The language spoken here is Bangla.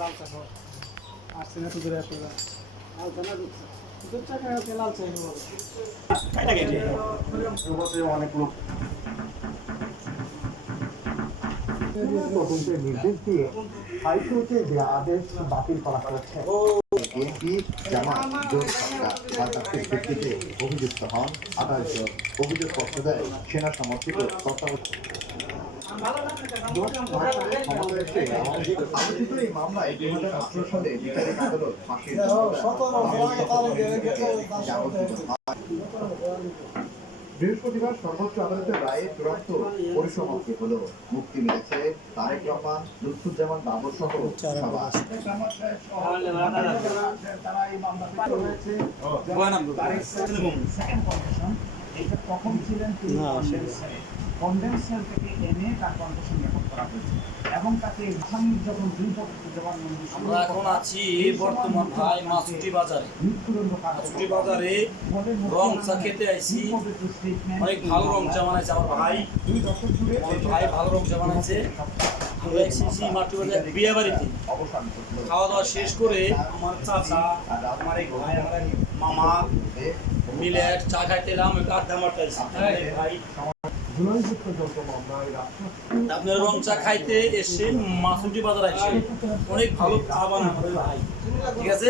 লাল চা খাওয়া আসছে না তোদের এত লাল চা না দুধ চা খাওয়াতে লাল চা অনেক লোক তদন্তের নির্দেশ দিয়ে হাইকোর্টে যে আদেশ বাতিল করা হয়েছে। বিএনপি জামাত জোট সরকার ভিত্তিতে অভিযুক্ত হন 28 জন। অভিযোগপত্র দেয় সেনা সমর্থিত আলোচিত এই মামলায় 2018 সালে বিচারিক আদালত ফাঁসির বৃহস্পতিবার সর্বোচ্চ আদালতের রায়ে চূড়ান্ত পরিসমাপ্তি হলো। মুক্তি মিলেছে তারেক রহমান, লুৎফুজ্জামান বাবর সহ তখন ছিলেন কন্ডেন্সার থেকে এনে তার কন্ডিশন রেকর্ড করা হয়েছে এবং তাকে আসামির যখন দুই পক্ষে জবানবন্দি আমরা এখন আছি বর্তমান ভাই মাছুটি বাজারে। মাছুটি বাজারে রং চা খেতে আইছি। অনেক ভালো রং চা বানাইছে আমার ভাই। ভাই ভালো রং চা বানাইছে। আমরা এসেছি মাছুটি বাজার বিয়ে বাড়িতে। খাওয়া দাওয়া শেষ করে আমার চাচা, আমার এক ভাই, আমার এক মামা মিলে চা খাইতে এলাম, আড্ডা মারতেছি। ভাই আপনার রং চা খাইতে এসে মাছুটি বাজার আসছে। অনেক ভালো চা বানায় ভাই, ঠিক আছে।